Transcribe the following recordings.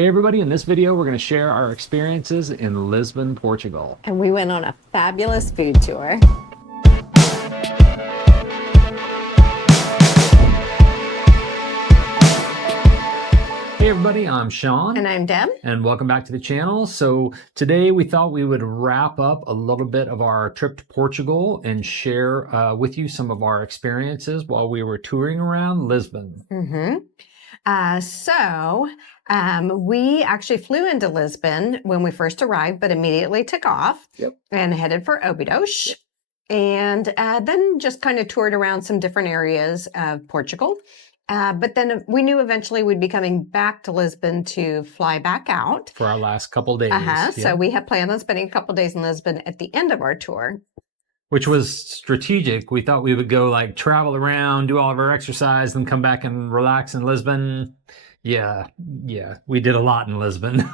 Hey everybody, in this video we're going to share our experiences in Lisbon, Portugal. And we went on a fabulous food tour. Hey everybody, I'm Sean. And I'm Deb. And welcome back to the channel. So today we thought we would wrap up a little bit of our trip to Portugal and share with you some of our experiences while we were touring around Lisbon. We actually flew into Lisbon when we first arrived, but immediately took off and headed for Óbidos. And then just kind of toured around some different areas of Portugal. But then we knew eventually we'd be coming back to Lisbon to fly back out. For our last couple days. So we had planned on spending a couple days in Lisbon at the end of our tour. Which was strategic. We thought we would go like travel around, do all of our exercise, then come back and relax in Lisbon. Yeah, we did a lot in Lisbon.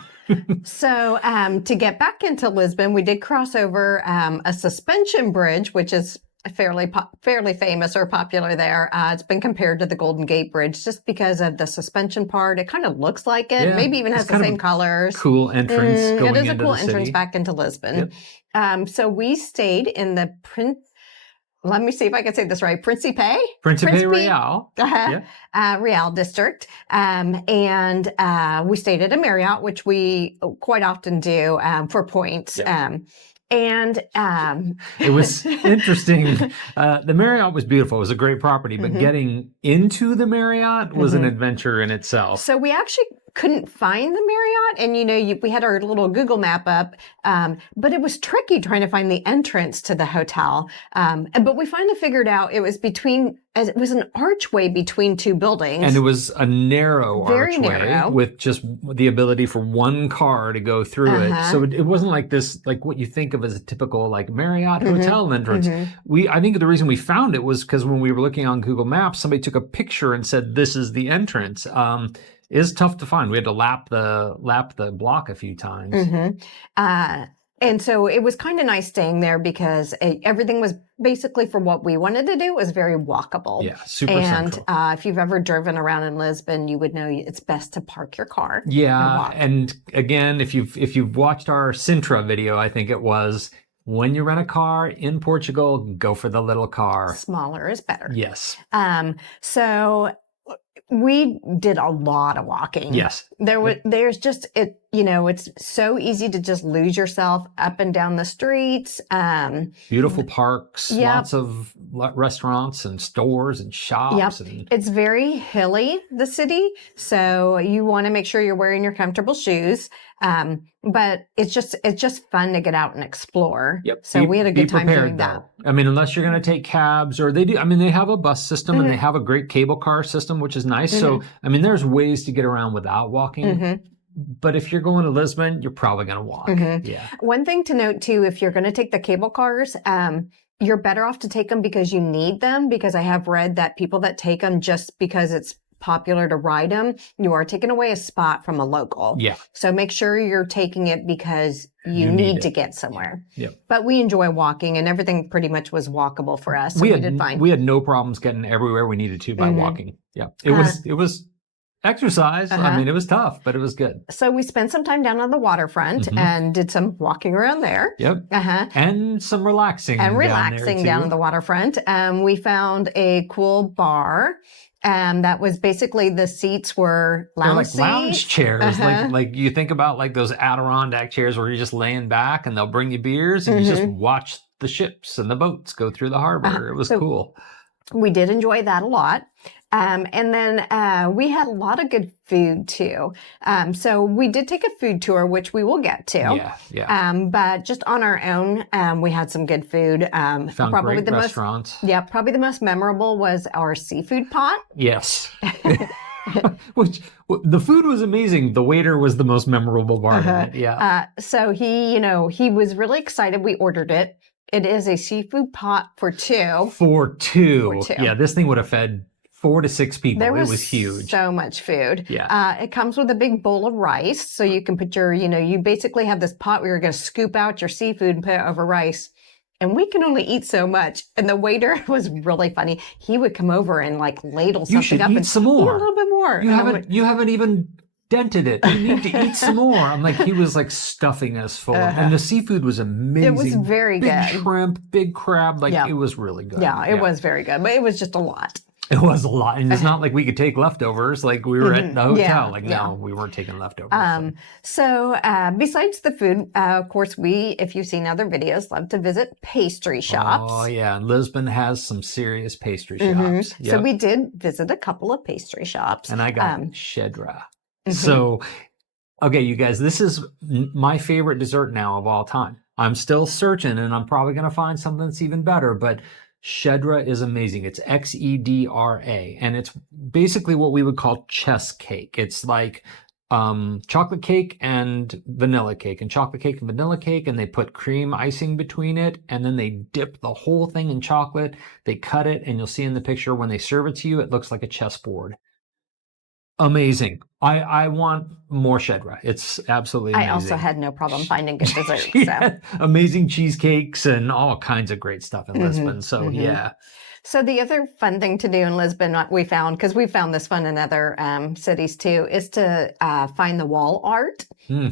So to get back into Lisbon, we did cross over a suspension bridge, which is fairly famous or popular there. It's been compared to the Golden Gate Bridge just because of the suspension part. It kind of looks like it, maybe even has the same colors. Cool entrance going It is a into cool the entrance city. back into Lisbon. So we stayed in the let me see if I can say this right. Príncipe Real. Real district. And we stayed at a Marriott, which we quite often do for points. It was interesting. The Marriott was beautiful. It was a great property, but getting into the Marriott was an adventure in itself. So we actually couldn't find the Marriott, and we had our little Google map up, but it was tricky trying to find the entrance to the hotel. But we finally figured out it was an archway between two buildings, and it was a very archway narrow, with just the ability for one car to go through it. So it wasn't like this, like what you think of as a typical like Marriott hotel entrance. I think the reason we found it was because when we were looking on Google Maps, somebody took a picture and said this is the entrance. Is tough to find. We had to lap the block a few times. And so it was kind of nice staying there because everything was basically for what we wanted to do. It was very walkable. Yeah, super central. And if you've ever driven around in Lisbon, you would know it's best to park your car. Yeah, and again, if you've watched our Sintra video, I think it was, when you rent a car in Portugal, go for the little car. Smaller is better. Yes. So we did a lot of walking. Yes. There's just it's so easy to just lose yourself up and down the streets. Beautiful parks, lots of restaurants and stores and shops. It's very hilly, the city, so you want to make sure you're wearing your comfortable shoes. But it's just fun to get out and explore. So we had a good time doing that. I mean, unless you're going to take cabs, or they have a bus system and they have a great cable car system, which is nice. So, I mean, there's ways to get around without walking. But if you're going to Lisbon, you're probably going to walk. One thing to note too, if you're going to take the cable cars, you're better off to take them because you need them, because I have read that people that take them just because it's popular to ride them, you are taking away a spot from a local. So make sure you're taking it because you need to get somewhere. But we enjoy walking, and everything pretty much was walkable for us. So we did fine. We had no problems getting everywhere we needed to by walking. It was exercise. I mean, it was tough, but it was good. So we spent some time down on the waterfront and did some walking around there. And some relaxing. And relaxing down on the waterfront. We found a cool bar. That was basically, the seats were lounge seats. Lounge chairs. Like you think about like those Adirondack chairs where you're just laying back and they'll bring you beers and you just watch the ships and the boats go through the harbor. It was cool. We did enjoy that a lot. And then we had a lot of good food too. So we did take a food tour, which we will get to. But just on our own, we had some good food. Found probably great the restaurants. Probably the most memorable was our seafood pot. Yes. Which the food was amazing. The waiter was the most memorable part of it. So he was really excited. We ordered it. It is a seafood pot for two. For two. Yeah, this thing would have fed 4 to 6 people. It was huge. So much food. It comes with a big bowl of rice. So you can put you basically have this pot where you're going to scoop out your seafood and put it over rice. And we can only eat so much. And the waiter was really funny. He would come over and like ladle something up and eat some more. Eat a little bit more. You haven't even dented it. You need to eat some more. I'm like, he was like stuffing us full. And the seafood was amazing. It was very big good. Shrimp, big crab. Like it was really good. Yeah, it was very good. But it was just a lot. It was a lot. And it's not like we could take leftovers like we were at the hotel. No, we weren't taking leftovers. So besides the food, of course, we, if you've seen other videos, love to visit pastry shops. Oh, yeah. Lisbon has some serious pastry shops. So we did visit a couple of pastry shops. And I got Shedra. So, okay, you guys, this is my favorite dessert now of all time. I'm still searching, and I'm probably going to find something that's even better, but Shedra is amazing. It's Xedra, and it's basically what we would call chess cake. It's like chocolate cake and vanilla cake, and chocolate cake and vanilla cake, and they put cream icing between it, and then they dip the whole thing in chocolate. They cut it, and you'll see in the picture when they serve it to you, it looks like a chessboard. Amazing. I want more Shedra. It's absolutely amazing. I also had no problem finding good desserts. Amazing cheesecakes and all kinds of great stuff in Lisbon. So yeah. So the other fun thing to do in Lisbon, we found, because we found this fun in other cities too, is to find the wall art.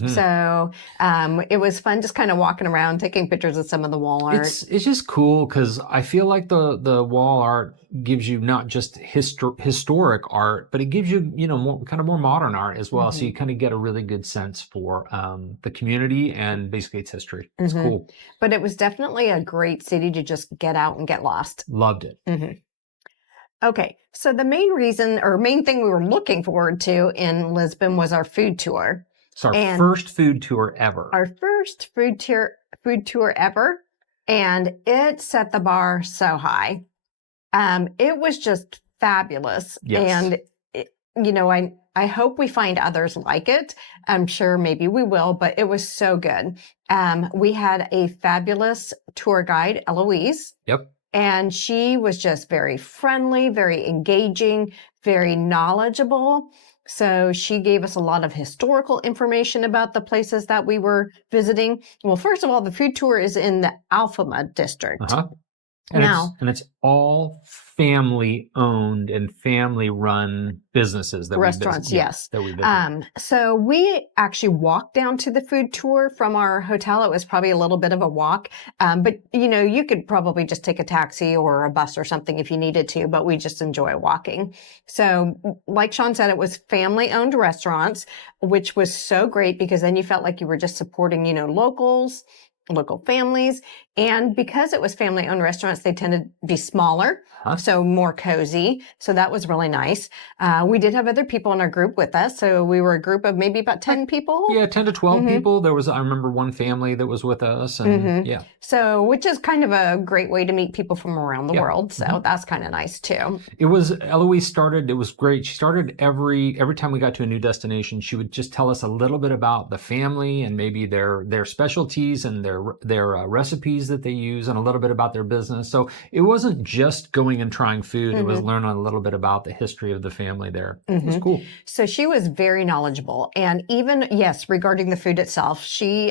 So it was fun just kind of walking around, taking pictures of some of the wall art. It's just cool because I feel like the wall art gives you not just historic art, but it gives you, more modern art as well. So you kind of get a really good sense for the community and basically its history. It's cool. But it was definitely a great city to just get out and get lost. Loved it. Okay, so the main thing we were looking forward to in Lisbon was our food tour. It's our first food tour ever. Our first food tour ever, and it set the bar so high. It was just fabulous, and I hope we find others like it. I'm sure maybe we will, but it was so good. We had a fabulous tour guide, Eloise. Yep. And she was just very friendly, very engaging, very knowledgeable. So she gave us a lot of historical information about the places that we were visiting. Well, first of all, the food tour is in the Alfama district. And it's all family owned and family run businesses that restaurants, yes. That we visit. So we actually walked down to the food tour from our hotel. It was probably a little bit of a walk, but you could probably just take a taxi or a bus or something if you needed to, but we just enjoy walking. So like Sean said, it was family owned restaurants, which was so great because then you felt like you were just supporting, local families. And because it was family owned restaurants, they tended to be smaller, so more cozy. So that was really nice. We did have other people in our group with us. So we were a group of maybe about 10 people. Yeah, 10 to 12 people. I remember one family that was with us. And yeah. So, which is kind of a great way to meet people from around the world. So that's kind of nice too. Eloise started, it was great. She started every time we got to a new destination, she would just tell us a little bit about the family and maybe their specialties and their recipes that they use and a little bit about their business. So it wasn't just going and trying food. It was learning a little bit about the history of the family there. It was cool. So she was very knowledgeable. And even, yes, regarding the food itself, she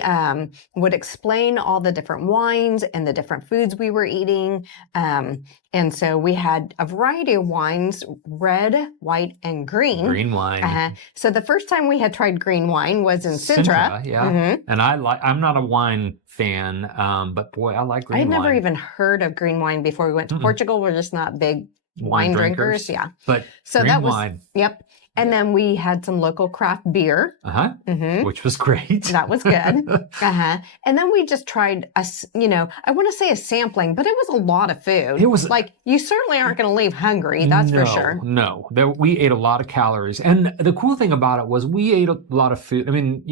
would explain all the different wines and the different foods we were eating. And so we had a variety of wines, red, white, and green. Green wine. So the first time we had tried green wine was in Sintra. Yeah. And I'm not a wine fan, but boy, I like green wine. I had never even heard of green wine before we went to Portugal. We're just not big wine drinkers. Yeah. But so green that was, wine. Yep. And then we had some local craft beer. Which was great. That was good. And then we just tried I want to say a sampling, but it was a lot of food. It was like, you certainly aren't going to leave hungry. That's for sure. No, we ate a lot of calories. And the cool thing about it was we ate a lot of food. I mean,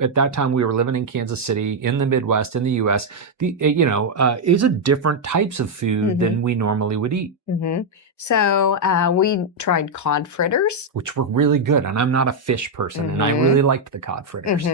at that time we were living in Kansas City in the Midwest in the US. It's a different types of food than we normally would eat. So we tried cod fritters, which were really good. And I'm not a fish person, and I really liked the cod fritters.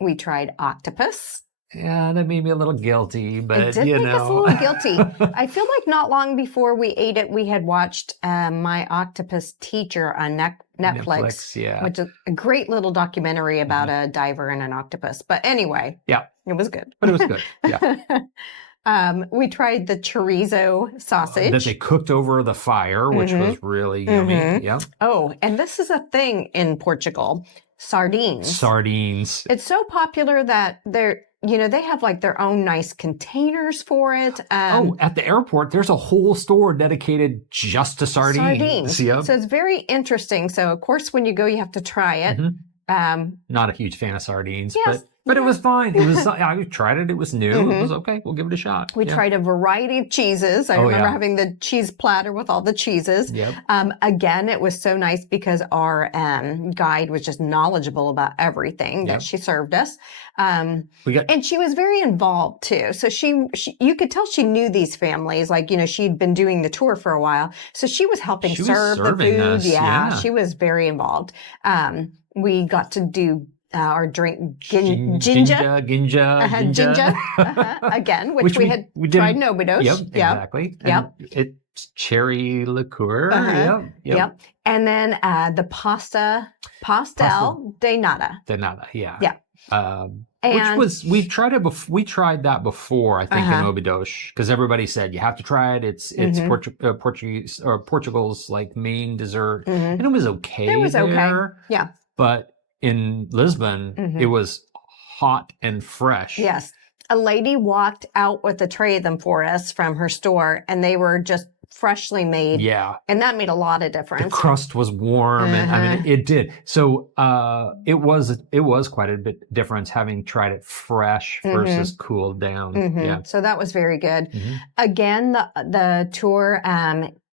We tried octopus. Yeah, that made me a little guilty, but it did make us a little guilty. I feel like not long before we ate it, we had watched My Octopus Teacher on Netflix, which is a great little documentary about a diver and an octopus. But anyway, it was good. But it was good. Yeah. We tried the chorizo sausage that they cooked over the fire, which was really yummy. Yeah. Oh, and this is a thing in Portugal. sardines. Sardines. It's so popular that they have like their own nice containers for it. At the airport, there's a whole store dedicated just to sardines. Yep. So it's very interesting. So of course, when you go, you have to try it. Not a huge fan of sardines, yes, but it was fine. It was I tried it. It was new. It was okay. We'll give it a shot. We tried a variety of cheeses. I remember having the cheese platter with all the cheeses. Yep. Again, it was so nice because our guide was just knowledgeable about everything that she served us. And she was very involved too. So she you could tell she knew these families. Like, she'd been doing the tour for a while. So she was helping serve the food. Us. Yeah, she was very involved. We got to do our drink ginja. Again, which we had tried Nomads. Yep, exactly. Yep. It's cherry liqueur. Yep. And then the pastel de nata. De nata, yeah. Yeah. We tried that before, I think, in Obidos, because everybody said you have to try it. It's Portuguese or Portugal's like main dessert, and it was okay. It was okay. Yeah. But in Lisbon, it was hot and fresh. Yes. A lady walked out with a tray of them for us from her store, and they were just freshly made. Yeah. And that made a lot of difference. The crust was warm, and I mean, it did. So it was quite a bit difference having tried it fresh versus cooled down. Yeah. So that was very good. Again, the tour,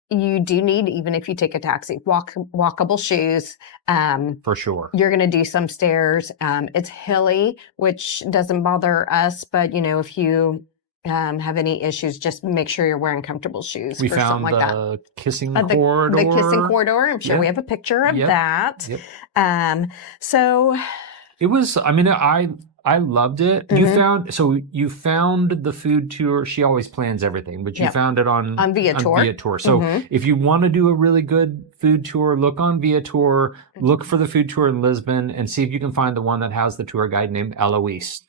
you do need, even if you take a taxi, walkable shoes. For sure. You're going to do some stairs. It's hilly, which doesn't bother us. But, if you have any issues, just make sure you're wearing comfortable shoes. We for found something like that. Kissing corridor. The kissing corridor. I'm sure we have a picture of that. Yep. So it was, I loved it. You found the food tour. She always plans everything, but you found it on Viator. So if you want to do a really good food tour, look on Viator, look for the food tour in Lisbon, and see if you can find the one that has the tour guide named Eloise.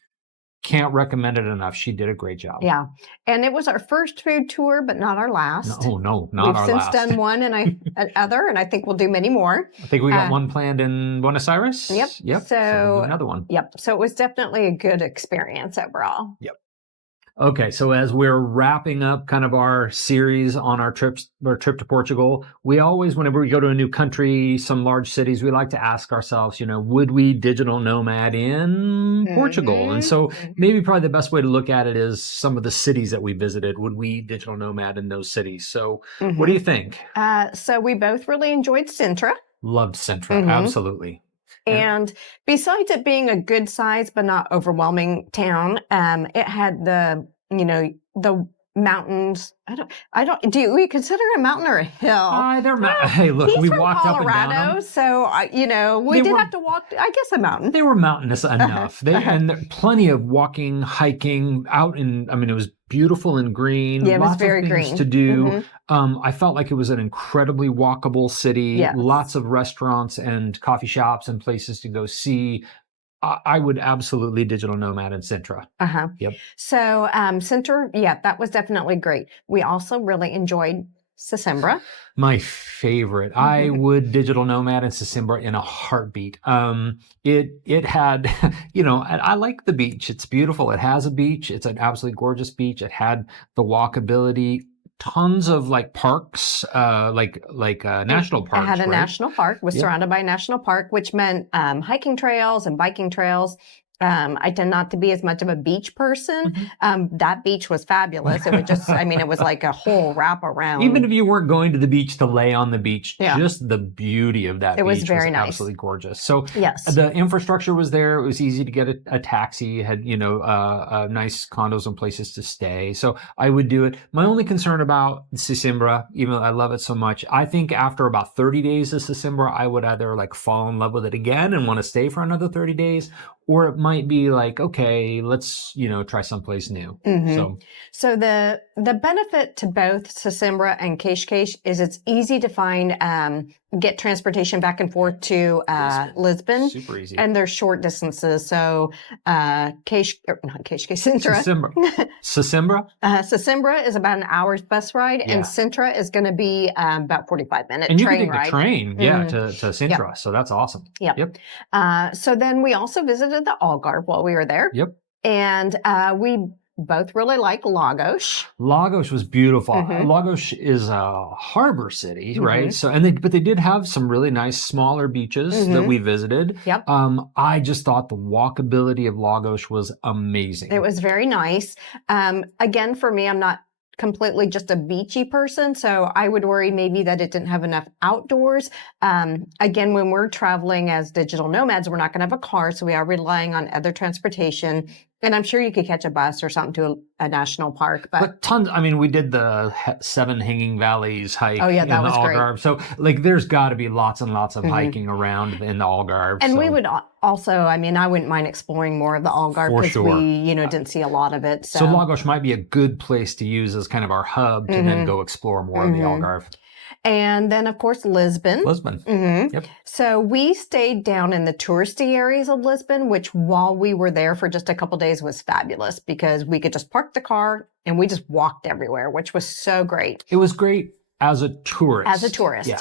Can't recommend it enough. She did a great job. Yeah. And it was our first food tour, but not our last. No, not our last. We've since done one and I think we'll do many more. I think we got one planned in Buenos Aires. Yep. So another one. Yep. So it was definitely a good experience overall. Yep. Okay, so as we're wrapping up kind of our series on our trip to Portugal, we always, whenever we go to a new country, some large cities, we like to ask ourselves, would we digital nomad in Portugal? And so maybe probably the best way to look at it is some of the cities that we visited. Would we digital nomad in those cities? So what do you think? So we both really enjoyed Sintra. Loved Sintra, absolutely. And besides it being a good size but not overwhelming town, it had the mountains. Do we consider it a mountain or a hill? Hey, look, we walked Colorado, up and down them. So we did have to walk. I guess a mountain. They were mountainous enough. And there, plenty of walking, hiking out in. It was beautiful and green. Yeah, it was lots very of things green to do. I felt like it was an incredibly walkable city. Yes. Lots of restaurants and coffee shops and places to go see. I would absolutely digital nomad in Sintra. Yep. So Sintra, that was definitely great. We also really enjoyed Sesimbra. My favorite. I would digital nomad in Sesimbra in a heartbeat. It had, I like the beach. It's beautiful. It has a beach. It's an absolutely gorgeous beach. It had the walkability. Tons of parks, national parks. It had a national park, was surrounded by a national park, which meant hiking trails and biking trails. I tend not to be as much of a beach person. That beach was fabulous. It would just, it was like a whole wrap around. Even if you weren't going to the beach to lay on the beach, just the beauty of that beach was very nice. Absolutely gorgeous. So yes, the infrastructure was there. It was easy to get a taxi. It had, nice condos and places to stay. So I would do it. My only concern about Sesimbra, even though I love it so much, I think after about 30 days of Sesimbra, I would either fall in love with it again and want to stay for another 30 days, or it might be okay, let's, try someplace new. So the benefit to both Sesimbra and Cascais is it's easy to find get transportation back and forth to Lisbon. Super easy. And they're short distances. So Sintra. Sesimbra is about an hour's bus ride, and Sintra is going to be about 45-minute and you train can take ride. The train, to Sintra. Yep. So that's awesome. Yep. So then we also visited the Algarve while we were there. Yep. And we both really like Lagos. Lagos was beautiful. Lagos is a harbor city, right? So, but they did have some really nice smaller beaches that we visited. Yep. I just thought the walkability of Lagos was amazing. It was very nice. Again, for me, I'm not completely just a beachy person, so I would worry maybe that it didn't have enough outdoors. Again, when we're traveling as digital nomads, we're not going to have a car, so we are relying on other transportation. And I'm sure you could catch a bus or something to a national park. But tons, I mean, we did the 7 Hanging Valleys hike in the was Algarve. Great. So, like, there's got to be lots and lots of hiking around in the Algarve. And we would also, I mean, I wouldn't mind exploring more of the Algarve because we, didn't see a lot of it. So Lagos might be a good place to use as kind of our hub to then go explore more of the Algarve. And then, of course, Lisbon. Yep. So we stayed down in the touristy areas of Lisbon, which while we were there for just a couple days was fabulous because we could just park the car and we just walked everywhere, which was so great. It was great as a tourist. Yeah.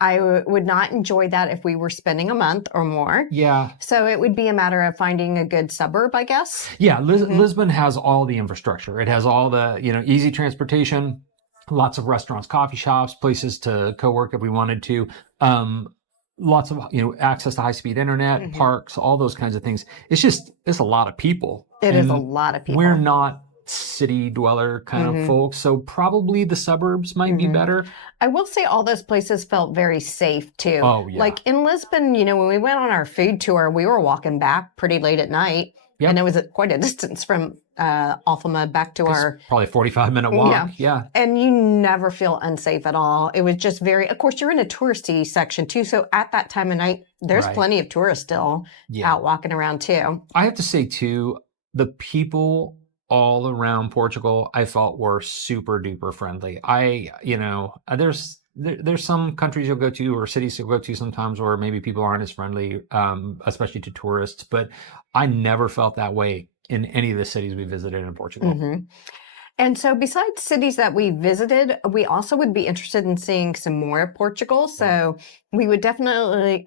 I would not enjoy that if we were spending a month or more. Yeah. So it would be a matter of finding a good suburb, I guess. Yeah. Lisbon has all the infrastructure. It has all the, easy transportation. Lots of restaurants, coffee shops, places to co-work if we wanted to. Lots of, access to high-speed internet, parks, all those kinds of things. It's a lot of people. It is a lot of people. We're not city dweller kind of folks, so probably the suburbs might be better. I will say all those places felt very safe too. Oh, yeah. Like in Lisbon, when we went on our food tour, we were walking back pretty late at night. Yep. And it was quite a distance from Alfama back to our... Probably a 45-minute walk. Yeah. And you never feel unsafe at all. It was just of course, you're in a touristy section too. So at that time of night, there's plenty of tourists still out walking around too. I have to say too, the people all around Portugal, I felt were super duper friendly. There's some countries you'll go to or cities you'll go to sometimes where maybe people aren't as friendly, especially to tourists, but I never felt that way in any of the cities we visited in Portugal. And so besides cities that we visited, we also would be interested in seeing some more of Portugal. So we would definitely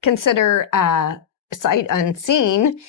consider sight unseen,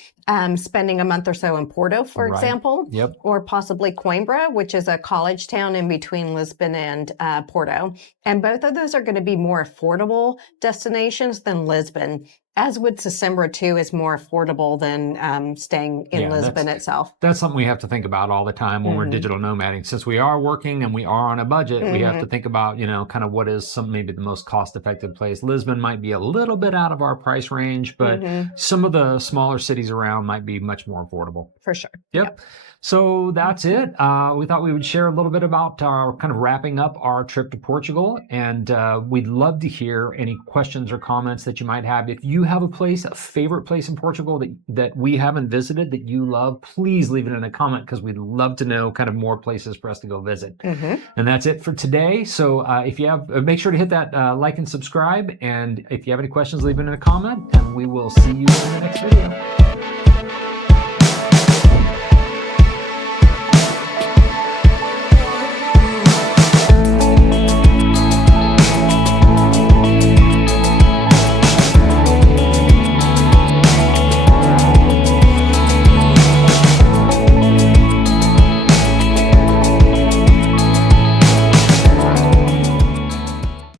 spending a month or so in Porto, for example, or possibly Coimbra, which is a college town in between Lisbon and Porto. And both of those are going to be more affordable destinations than Lisbon, as would Sesimbra too, is more affordable than staying in Lisbon itself. That's something we have to think about all the time when we're digital nomading. Since we are working and we are on a budget, we have to think about, kind of what is maybe the most cost-effective place. Lisbon might be a little bit out of our price range, but some of the smaller cities around might be much more affordable. For sure. Yep. So that's it. We thought we would share a little bit about our kind of wrapping up our trip to Portugal. And we'd love to hear any questions or comments that you might have. If you have a favorite place in Portugal that we haven't visited that you love, please leave it in a comment because we'd love to know kind of more places for us to go visit. And that's it for today. So if you have, make sure to hit that like and subscribe. And if you have any questions, leave it in a comment and we will see you in the next video.